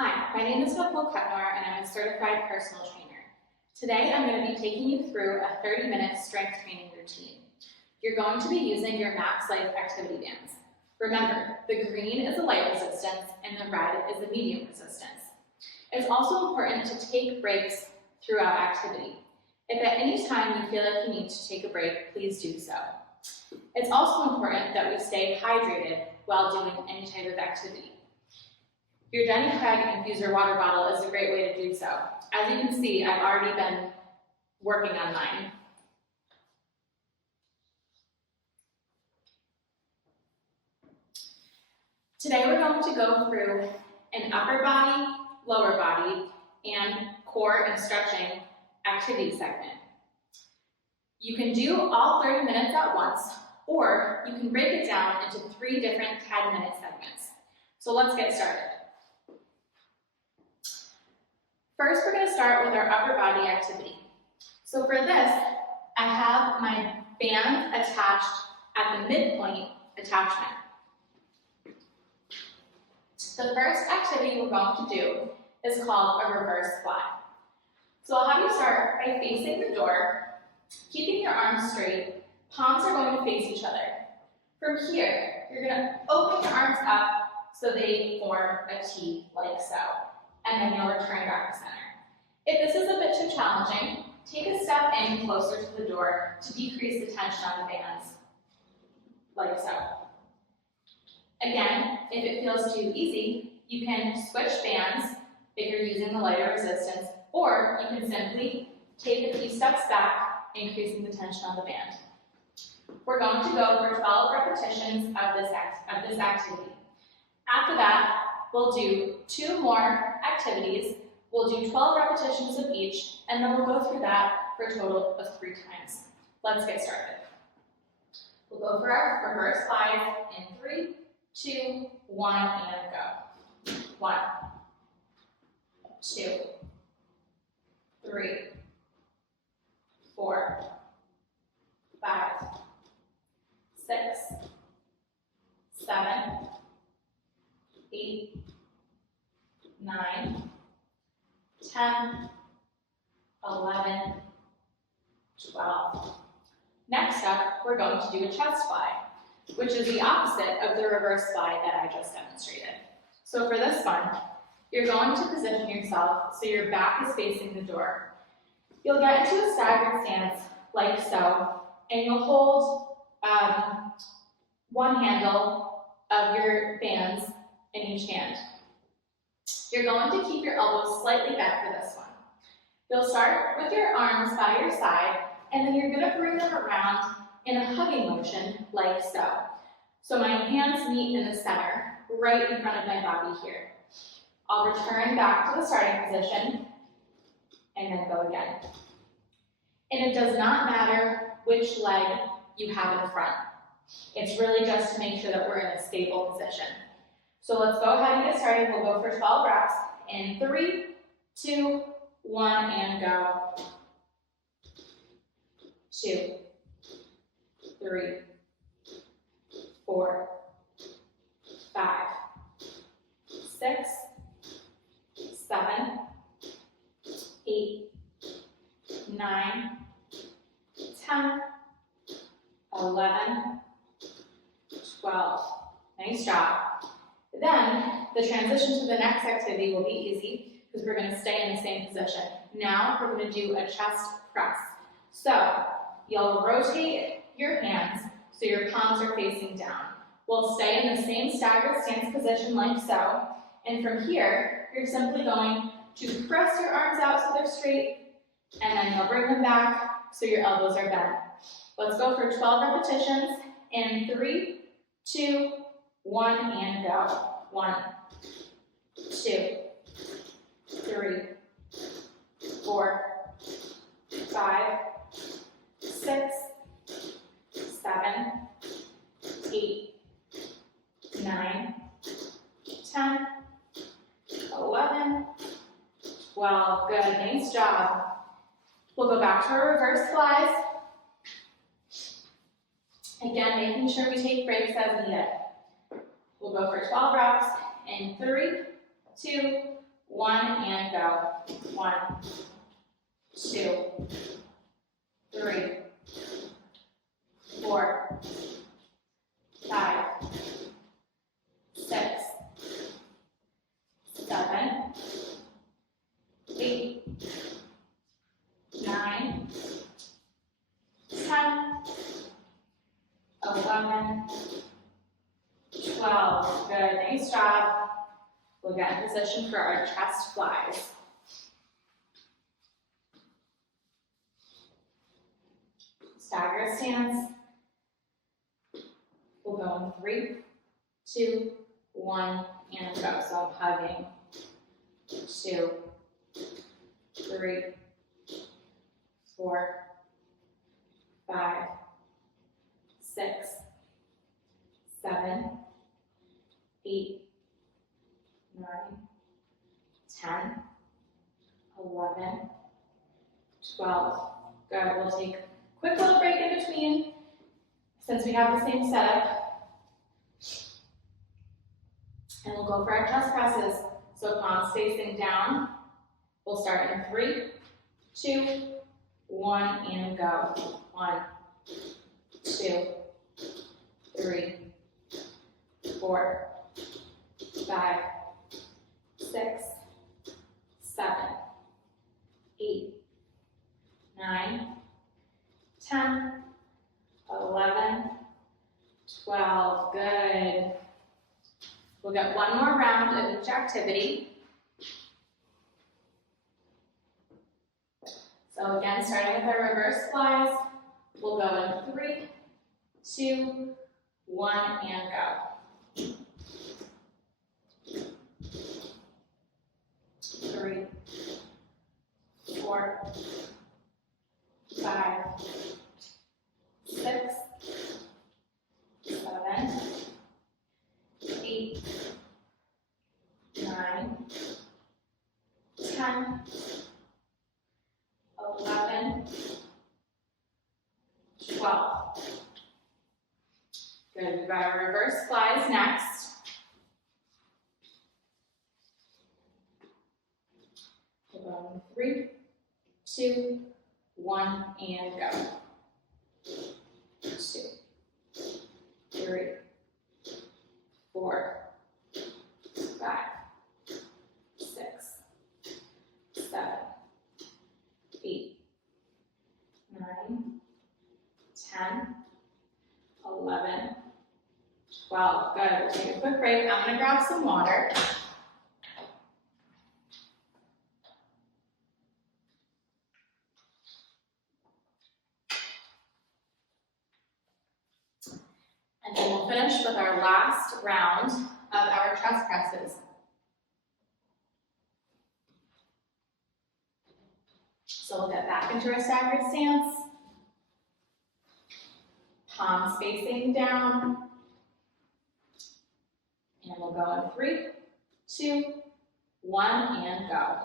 Hi, my name is Nicole Cutnor and I'm a certified personal trainer. Today I'm going to be taking you through a 30-minute strength training routine. You're going to be using your Max Life activity bands. Remember, the green is a light resistance and the red is a medium resistance. It's also important to take breaks throughout activity. If at any time you feel like you need to take a break, please do so. It's also important that we stay hydrated while doing any type of activity. Your Jenny Craig infuser water bottle is a great way to do so. As you can see, I've already been working on mine. Today we're going to go through an upper body, lower body, and core and stretching activity segment. You can do all 30 minutes at once, or you can break it down into 3 different 10-minute segments. So let's get started. First, we're going to start with our upper body activity. So for this, I have my band attached at the midpoint attachment. The first activity we're going to do is called a reverse fly. So I'll have you start by facing the door, keeping your arms straight. Palms are going to face each other. From here, you're going to open your arms up so they form a T like so. And then you'll return back to center. If this is a bit too challenging, take a step in closer to the door to decrease the tension on the bands, like so. Again, if it feels too easy, you can switch bands if you're using the lighter resistance, or you can simply take a few steps back, increasing the tension on the band. We're going to go for 12 repetitions of this activity. After that, we'll do 2 more activities. We'll do 12 repetitions of each, and then we'll go through that for a total of 3 times. Let's get started. We'll go for our reverse flies in 3, 2, 1, and go. 1, 2, 3, 4, 5, 6, 7, 8, 9, 10, 11, 12. Next up, we're going to do a chest fly, which is the opposite of the reverse fly that I just demonstrated. So for this one, you're going to position yourself so your back is facing the door. You'll get into a staggered stance like so, and you'll hold one handle of your bands in each hand. You're going to keep your elbows slightly bent for this one. You'll start with your arms by your side, and then you're going to bring them around in a hugging motion like so. So my hands meet in the center, right in front of my body here. I'll return back to the starting position, and then go again. And it does not matter which leg you have in front. It's really just to make sure that we're in a stable position. So let's go ahead and get started. We'll go for 12 reps in 3, 2, 1, and go. 2, 3, 4, 5, 6, 7, 8, 9, 10, 11, 12. Nice job. Then the transition to the next activity will be easy because we're going to stay in the same position. Now we're going to do a chest press. So you'll rotate your hands so your palms are facing down. We'll stay in the same staggered stance position like so. And from here, you're simply going to press your arms out so they're straight, and then you'll bring them back so your elbows are bent. Let's go for 12 repetitions in 3, 2, 1, and go. 1, 2, 3, 4, 5, 6, 7, 8, 9, 10, 11, 12. Good, nice job. We'll go back to our reverse flies. Again, making sure we take breaks as needed. We'll go for 12 reps in 3, 2, 1 and go. 1, 2, 3, 4, 5, 6, 7, 8, 9, 10, 11, 12. Good, nice job. We'll get in position for our chest flies. Stagger stance. We'll go in 3, 2, 1, and go. So I'm hugging. 2, 3, 4, 5, 6, 7, 8, 9, 10, 11, 12. Good. We'll take a quick little break in between since we have the same setup. And we'll go for our chest presses. So palms facing down. We'll start in 3, 2, 1, and go. 1, 2, 3, 4, 5, 6, 7, 8, 9, 10, 11, 12. Good. We'll get one more round of each activity. So again, starting with our reverse flies, we'll go in 3, 2, 1, and go. 3, 4, 5, 6, 7, 8, 9, 10, 11, 12. Good, we've got our reverse flies next. We'll go in 3, 2, 1, and go. 2, 3, 4, 5, 6, 7, 8, 9, 10, 11, 12. Good. We'll take a quick break. I'm going to grab some water. And then we'll finish with our last round of our chest presses. So we'll get back into our staggered stance. Palms facing down. And we'll go in 3, 2, 1, and go.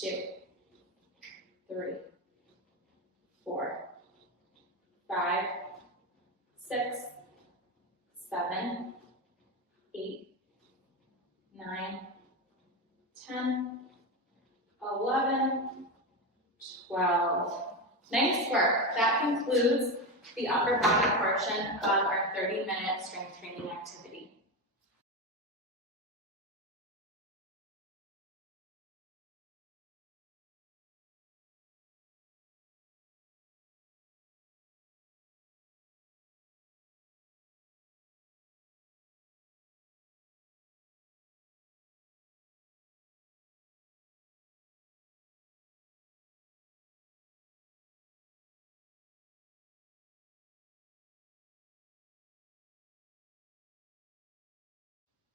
2, 3, 4, 5, 6, 7, 8, 9, 10, 11, 12. Nice work. That concludes the upper body portion of our 30-minute strength training activity.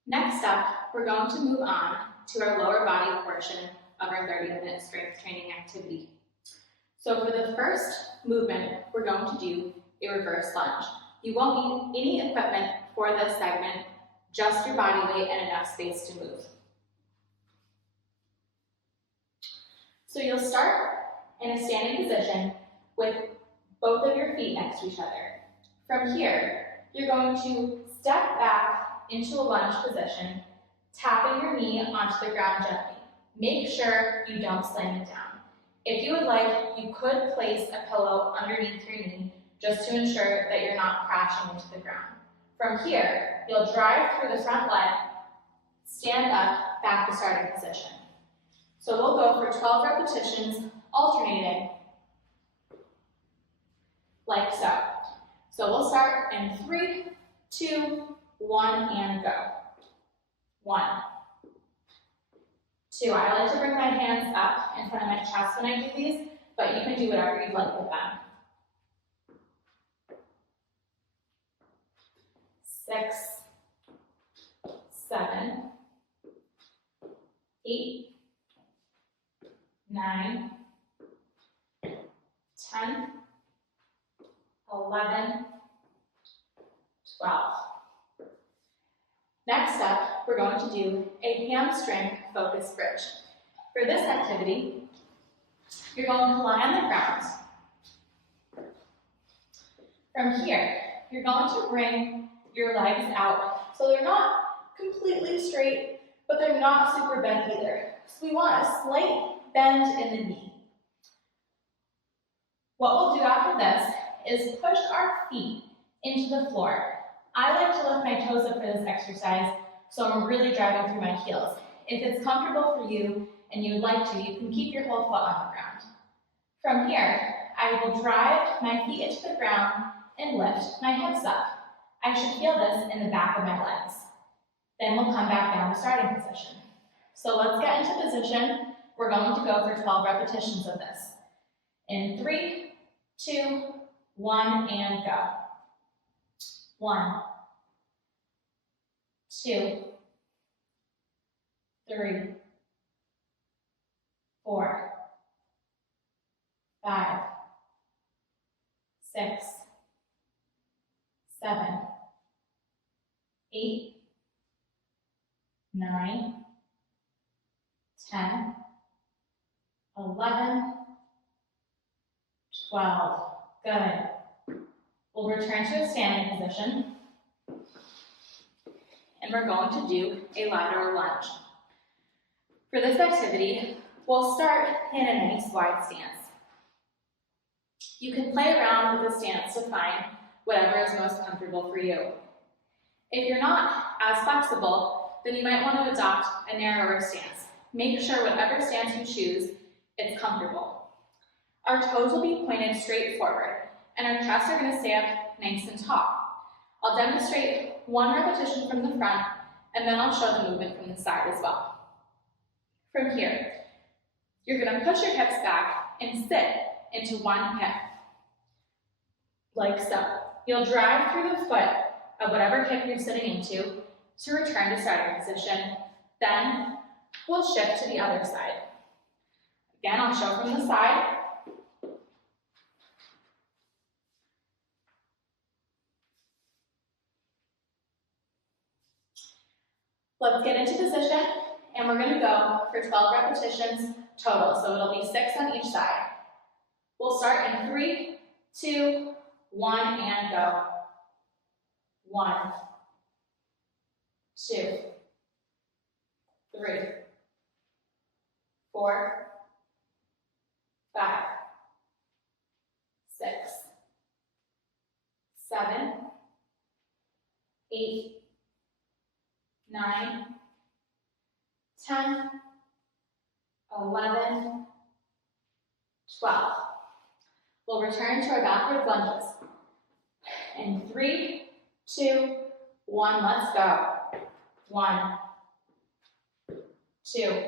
Next up, we're going to move on to our lower body portion of our 30-minute strength training activity. So for the first movement, we're going to do a reverse lunge. You won't need any equipment for this segment, just your body weight and enough space to move. So you'll start in a standing position with both of your feet next to each other. From here, you're going to step back into a lunge position, tapping your knee onto the ground gently. Make sure you don't slam it down. If you would like, you could place a pillow underneath your knee just to ensure that you're not crashing into the ground. From here, you'll drive through the front leg, stand up, back to starting position. So we'll go for 12 repetitions, alternating, like so. So we'll start in 3, 2, 1, and go. 1, 2. I like to bring my hands up in front of my chest when I do these, but you can do whatever you'd like with them. 6, 7, 8, 9, 10, 11, 12. Next up, we're going to do a hamstring focused bridge. For this activity, you're going to lie on the ground. From here, you're going to bring your legs out so they're not completely straight, but they're not super bent either. So we want a slight bend in the knee. What we'll do after this is push our feet into the floor. I like to lift my toes up for this exercise, so I'm really driving through my heels. If it's comfortable for you and you'd like to, you can keep your whole foot on the ground. From here, I will drive my feet into the ground and lift my hips up. I should feel this in the back of my legs. Then we'll come back down to starting position. So let's get into position. We're going to go for 12 repetitions of this. In 3, 2, 1, and go. 1, 2, 3, 4, 5, 6, 7, 8, 9, 10, 11, 12. Good. We'll return to a standing position, and we're going to do a lateral lunge. For this activity, we'll start in a nice wide stance. You can play around with the stance to find whatever is most comfortable for you. If you're not as flexible, then you might want to adopt a narrower stance. Make sure whatever stance you choose, it's comfortable. Our toes will be pointed straight forward, and our chests are going to stay up nice and tall. I'll demonstrate one repetition from the front, and then I'll show the movement from the side as well. From here, you're going to push your hips back and sit into one hip, like so. You'll drive through the foot of whatever hip you're sitting into to return to starting position. Then we'll shift to the other side. Again, I'll show from the side. Let's get into position, and we're going to go for 12 repetitions total, so it'll be 6 on each side. We'll start in 3, 2, 1, and go. 1, 2, 3, 4, 5, 6, 7, 8, 9, 10, 11, 12. We'll return to our backward lunges. In 3, 2, 1, let's go. 1, 2,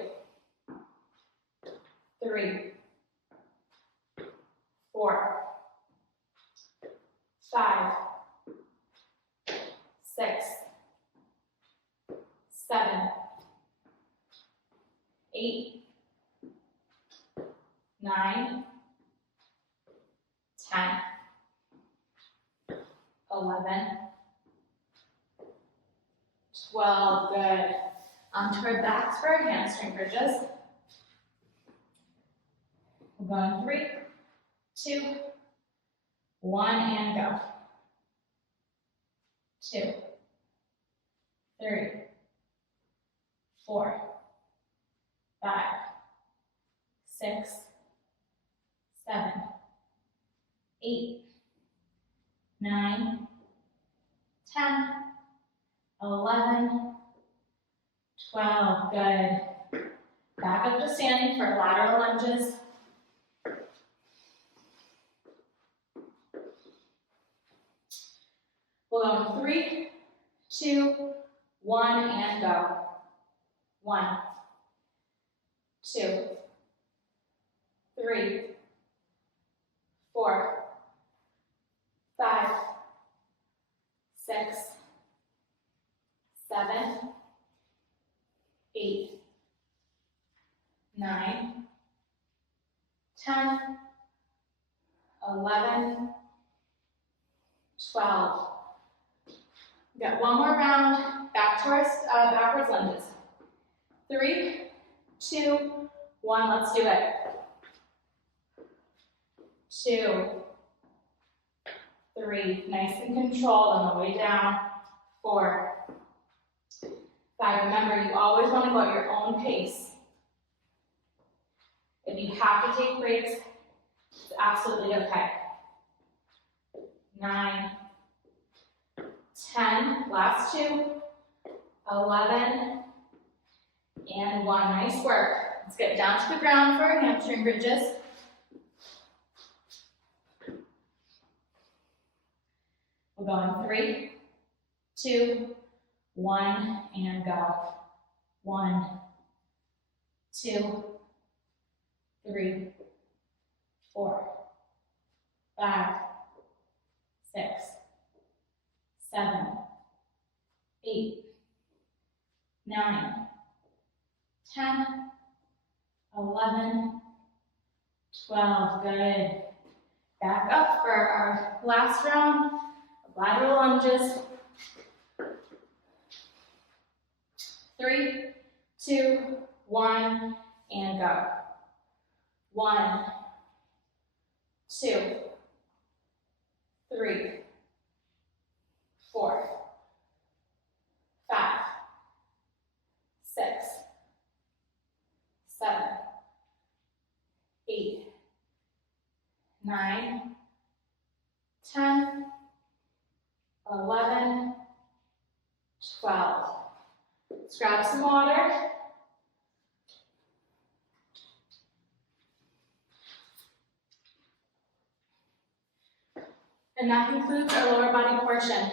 3, 4, 5, 6, 7, 8, 9, 10, 11, 12, good. Onto our backs for our hamstring bridges. We're going 3, 2, 1, and go. 2, 3, 4, 5, 6, 7, 8, 9, 10, 11, 12. Good. Back up to standing for lateral lunges. We'll go in 3, 2, 1, and go. 1, 2, 3, 4, 5, 6, 7, 8, 9, 10, 11, 12. We've got one more round, back to our backwards lunges. 3, 2, 1, let's do it. 2, 3, nice and controlled on the way down. 4, 5, remember you always want to go at your own pace. If you have to take breaks, it's absolutely okay. 9, 10, last 2, 11, and 1. Nice work. Let's get down to the ground for our hamstring bridges. We'll go in 3, 2, 1, and go. 1, 2, 3, 4, 5, 6, 7, 8, 9, 10, 11, 12. Good. Back up for our last round of lateral lunges. 3, 2, 1, and go. 1, 2, 3, 4, 5, 6, 7, 8, 9, 10, 11, 12. Let's grab some water. And that concludes our lower body portion.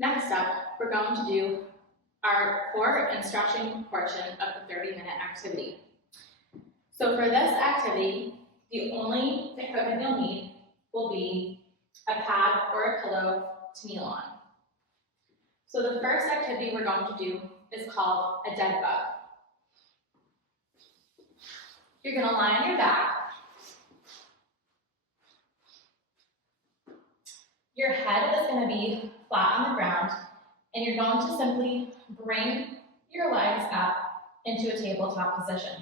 Next up, we're going to do our core and stretching portion of the 30-minute activity. So for this activity, the only equipment you'll need will be a pad or a pillow to kneel on. So the first activity we're going to do is called a dead bug. You're going to lie on your back. Your head is going to be flat on the ground, and you're going to simply bring your legs up into a tabletop position.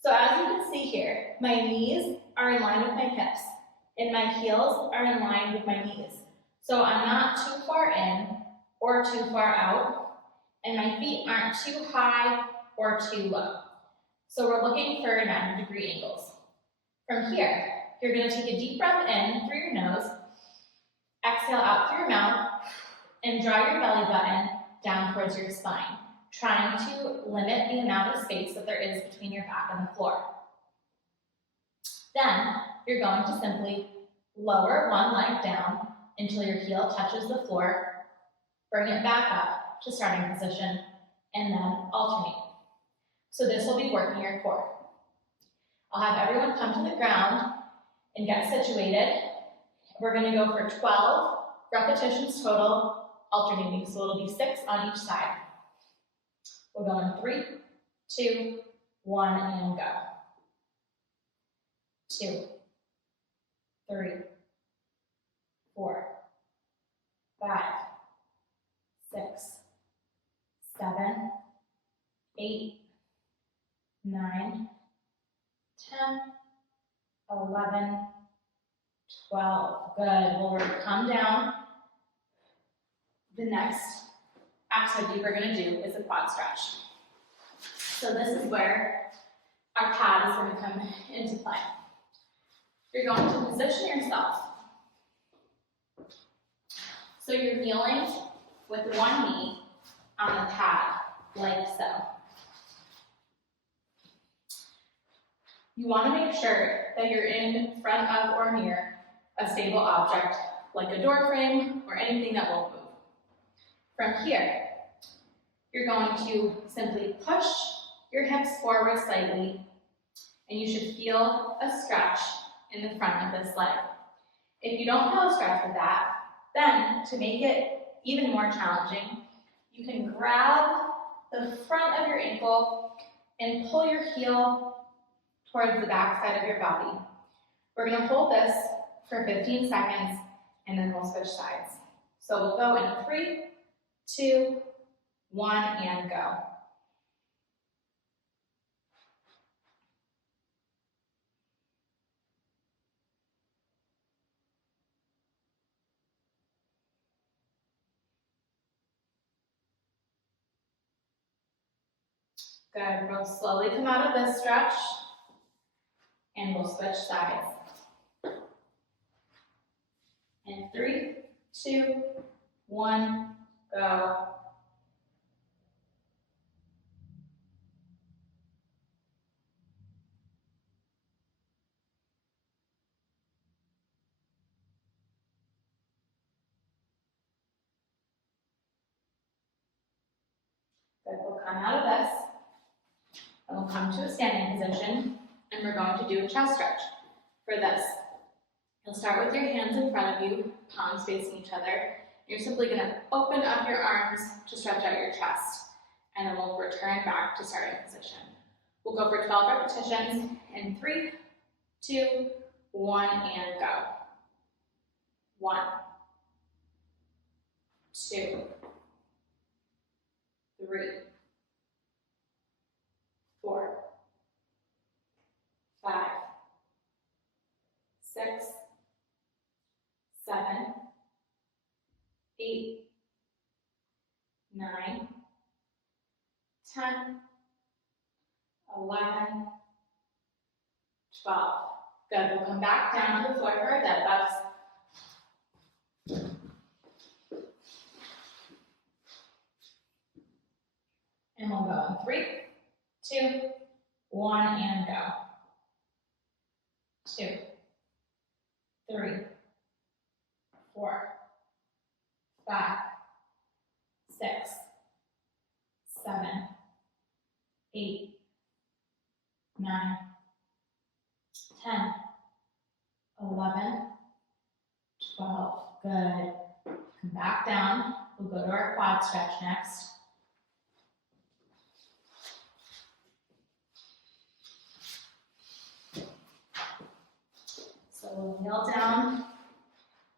So as you can see here, my knees are in line with my hips, and my heels are in line with my knees. So I'm not too far in or too far out, and my feet aren't too high or too low. So we're looking for 90-degree angles. From here, you're going to take a deep breath in through your nose, exhale out through your mouth, and draw your belly button down towards your spine, trying to limit the amount of space that there is between your back and the floor. Then, you're going to simply lower one leg down until your heel touches the floor, bring it back up to starting position, and then alternate. So this will be working your core. I'll have everyone come to the ground and get situated. We're going to go for 12 repetitions total, alternating, so it'll be 6 on each side. We'll go in 3, 2, 1, and go. 2, 3, 4, 5, 6, 7, 8, 9, 10, 11, 12. Good. We'll come down. The next activity we're going to do is a quad stretch. So this is where our pad is going to come into play. You're going to position yourself so you're kneeling with one knee on the pad, like so. You want to make sure that you're in front of or near a stable object, like a door frame or anything that won't move. From here, you're going to simply push your hips forward slightly, and you should feel a stretch in the front of this leg. If you don't feel a stretch with that, then to make it even more challenging, you can grab the front of your ankle and pull your heel towards the back side of your body. We're going to hold this for 15 seconds, and then we'll switch sides. So we'll go in 3, 2, 1, and go. Good. We'll slowly come out of this stretch, and we'll switch sides. In 3, 2, 1, go. Good. We'll come out of this, and we'll come to a standing position, and we're going to do a chest stretch. For this, you'll start with your hands in front of you, palms facing each other. You're simply going to open up your arms to stretch out your chest, and then we'll return back to starting position. We'll go for 12 repetitions in 3, 2, 1, and go. 1, 2, 3, 4, 5, 6, 7, 8, 9, 10, 11, 12. Good. We'll come back down to the floor for our deadlifts. And we'll go in 3, 2, 1, and go. 2, 3, 4, 5, 6, 7, 8, 9, 10, 11, 12. Good. Come back down. We'll go to our quad stretch next. So we'll kneel down,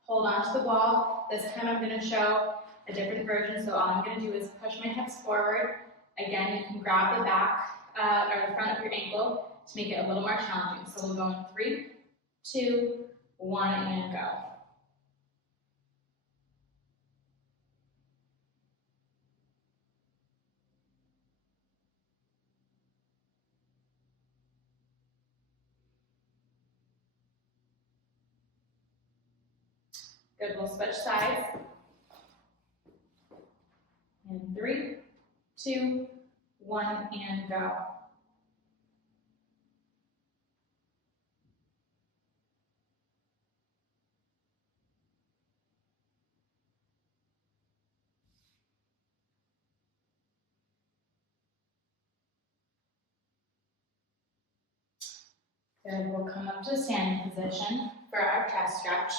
hold on to the wall. This time I'm going to show a different version, so all I'm going to do is push my hips forward. Again, you can grab the back or the front of your ankle to make it a little more challenging. So we'll go in 3, 2, 1, and go. Good, we'll switch sides. In 3, 2, 1, and go. Good, we'll come up to standing position for our chest stretch.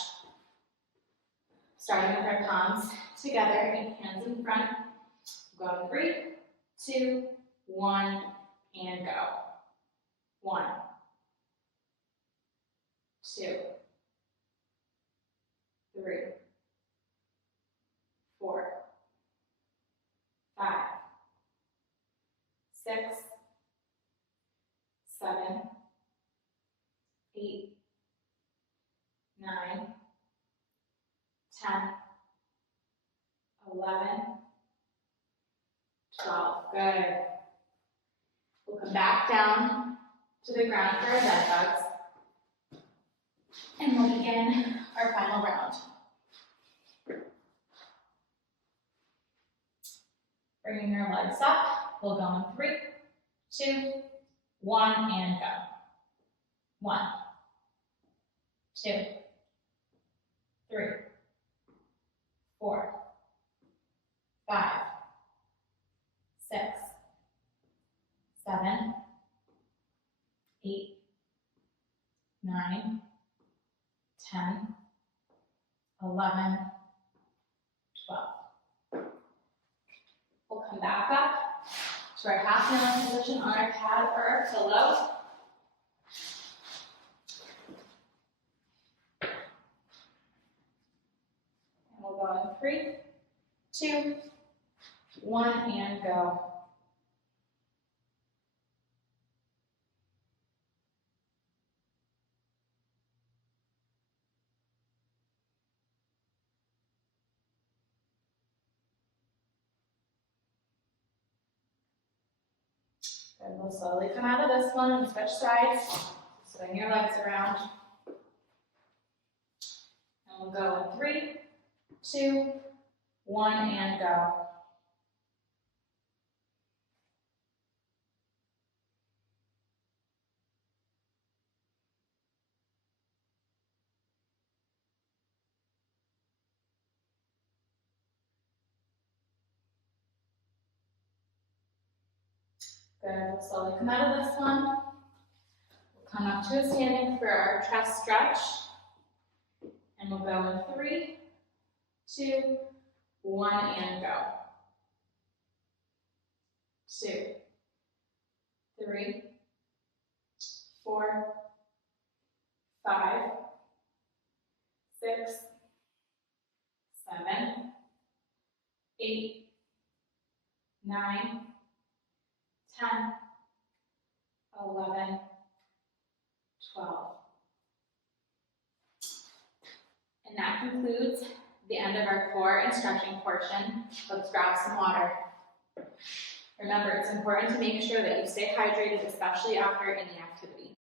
Starting with our palms together and hands in front. We'll go in 3, 2, 1, and go. 1, 2, 3, 4, 5, 6, 7, 8, 9, 10, 11, 12. Good. We'll come back down to the ground for our bed bugs. And we'll begin our final round. Bringing your legs up, we'll go in 3, 2, 1, and go. 1, 2, 3, 4, 5, 6, 7, 8, 9, 10, 11, 12. We'll come back up to our half kneeling position on our pad or our pillow. And we'll go in 3, 2, 1, and go. Good, we'll slowly come out of this one and switch sides. Swing your legs around. And we'll go in 3, 2, 1, and go. Good, we'll slowly come out of this one. We'll come up to a standing for our chest stretch. And we'll go in 3, 2, 1, and go. 2, 3, 4, 5, 6, 7, 8, 9, 10, 11, 12. And that concludes the end of our core and stretching portion. Let's grab some water. Remember, it's important to make sure that you stay hydrated, especially after any activity.